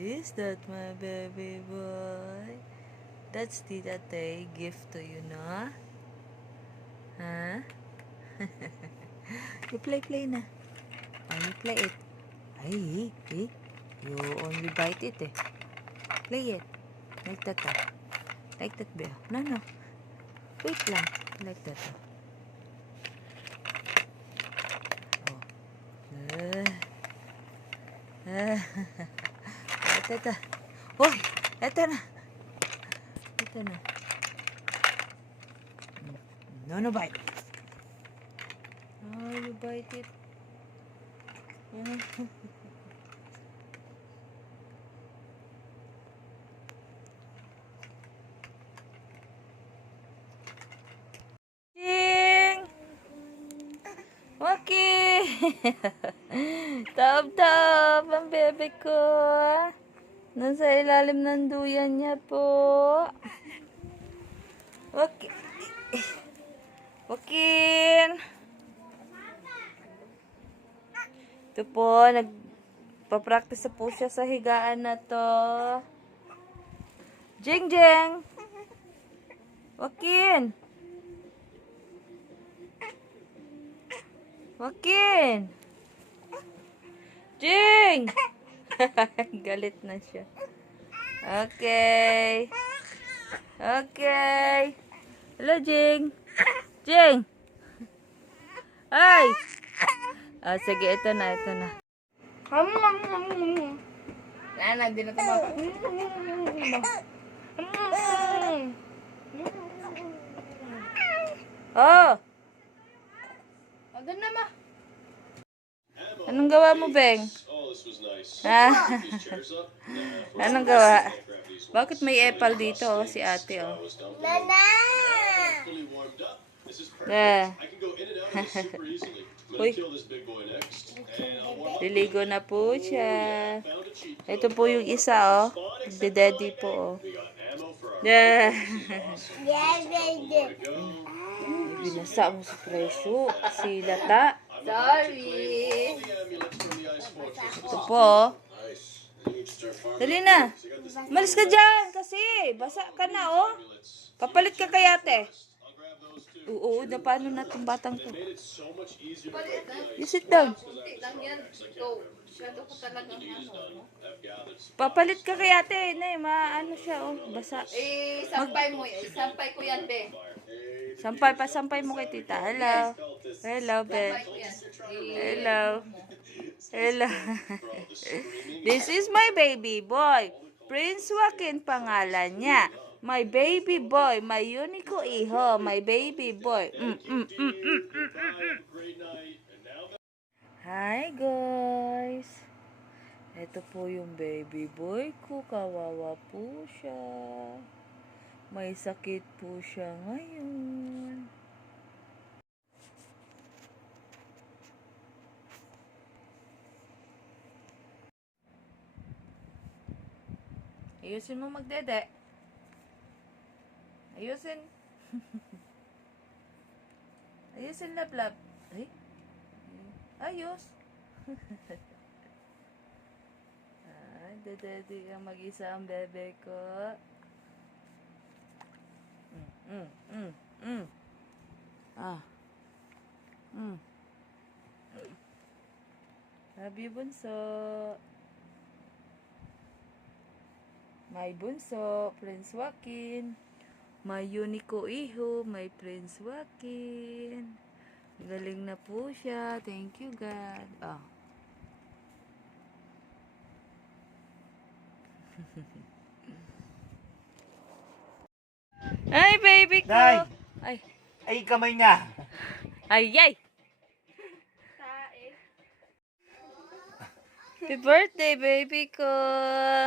Is that my baby boy? That's Tita Tay gift to you, no? Huh? You play na. Oh, you play it. Ay, you only bite it, eh. Play it. Like that, ah. Like that, Bea. No. Wait lang. Like that, ah. Oh. Ito. Uy! Ito na. No bite. Oh, you bite it. Ching! Okay! Top ang bebe ko. Nasa ilalim ng duyan niya po. Okay. Wakin! Ito po, nagpa-practice po siya sa higaan na to. Jing! Wakin! Jing! Galit na siya. Okay. Hello, Jing. Ay! Ah, sige, ito na. Hindi na tumama. Oh! Doon na ma. Anong gawa mo, Beng? Ah. Anong gawa? Bakit may epal dito, oh, si ate, oh? Nana! Uy. Liligo na po siya. Ito po yung isa, oh. Daddy po, oh. Binasa mo si Presyo. Si Lata. Sorry. Ito po, oh. Dali na. Malis ka dyan kasi. Basa ka na, oh. Papalit ka kay ate. Oo, na paano na itong batang to? You sit down. Kunti lang yan. So, masyado ko talagang ano. Papalit ka kay ate. Na, maano siya, oh. Basa. Sampay mo. Sampay ko yan, be. Sampay mo kay tita. Hello, be. Sampay ko yan. Hello. This is my baby boy. Prince Joaquin pangalan niya. My baby boy, my unico iho, my baby boy. Hi guys. Ito po yung baby boy ko. Kawawa po siya. May sakit po siya ngayon. Ayusin mo magdede. Ayusin lablab. Ay. Ayos. Daddy ka mag-isa ang bebe ko. Love you, bunso. My bunso, Prince Joaquin. My unico iho, my Prince Joaquin. Galing na po siya. Thank you, God. Oh. Ay, baby ko. Day! Ay, Kamay niya! ay. Happy birthday, baby ko.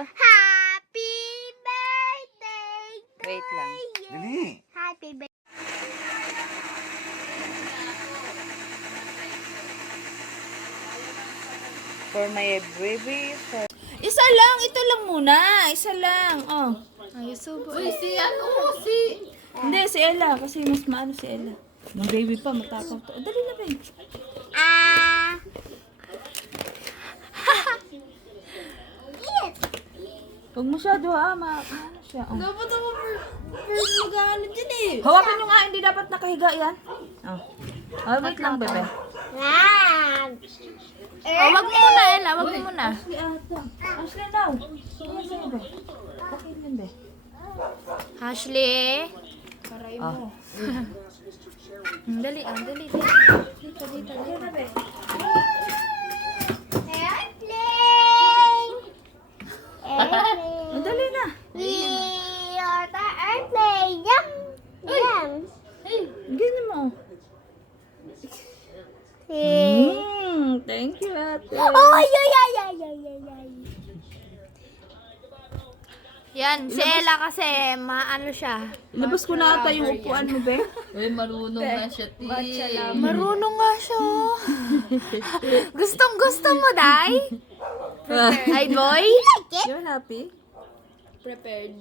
Happy birthday to Wait lang. you. Dali! Happy birthday. For my baby. Isa lang. Ito lang muna. Isa lang. Oh. Uy, si Hindi, si Ella. Kasi mas maano si Ella. May baby pa. Matapang to. Dali na, Ben. Ah. Yes. Huwag masyado ha, ano siya. Oh. Dapat ako first mag-ano dyan eh. Hawakan nyo nga, hindi dapat nakahiga yan. Oh. Oh, wait lang, bebe. Yan. Oh, wag mo muna, Ella. Wag mo muna. Ashley, ata. Ashley, now. Sige, sige, be. Okay, yun, be. Ashley. Paray Oh. mo. Dali, dali. Dito, dito, dito. Airplane. Oh, dali na. We are the airplane. Yum. Yum. Ganyan mo. Hey. Thank you, ate. Oh, ay. Yan, si Ella kasi maano siya. Ilabas ko na ata yung upuan mo, be. Uy, marunong nga siya, Ti. Marunong nga siya. Gustong gusto mo, Day? Ay, boy? You're happy? Prepared.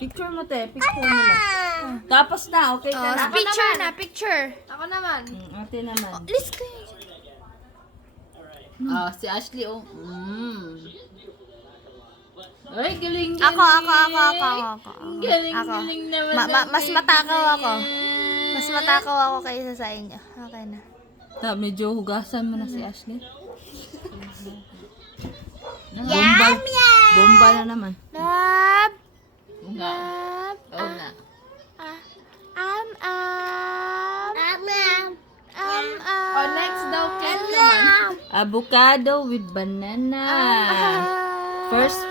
Picture mo, te. Picture mo lang. Tapos na, okay ka na. Picture na, picture. Ako naman. Ate naman. Alis kayo. Ah, si Ashley, oh. Ay, galing. Ako. Galing Ako. naman. Mas matakaw ako. Mas matakaw ako kaysa sa inyo. Okay na. Medyo hugasan mo na si Ashley. Yum! Bomba na naman. Love! Oo nga. Oo nga. Oh, next daw, Ken naman. Avocado with banana. First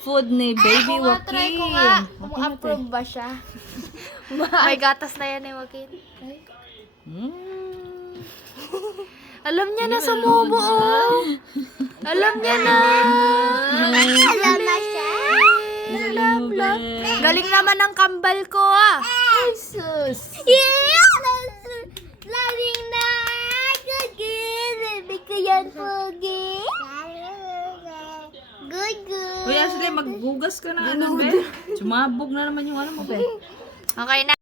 food ni Baby Try ko nga. Joaquin. Kung approve ba siya. May gatas na yan eh, Joaquin. Alam niya na sa mobo, oh. Alam niya na. Alam na siya. Galing naman ang kambal ko, ah. Jesus. Laling na. Baby ko yan, Pogi. Good. Uy, Ashley, maghugas ka na. Ano, be? Sumabog na naman yung ano mo, be. Okay na.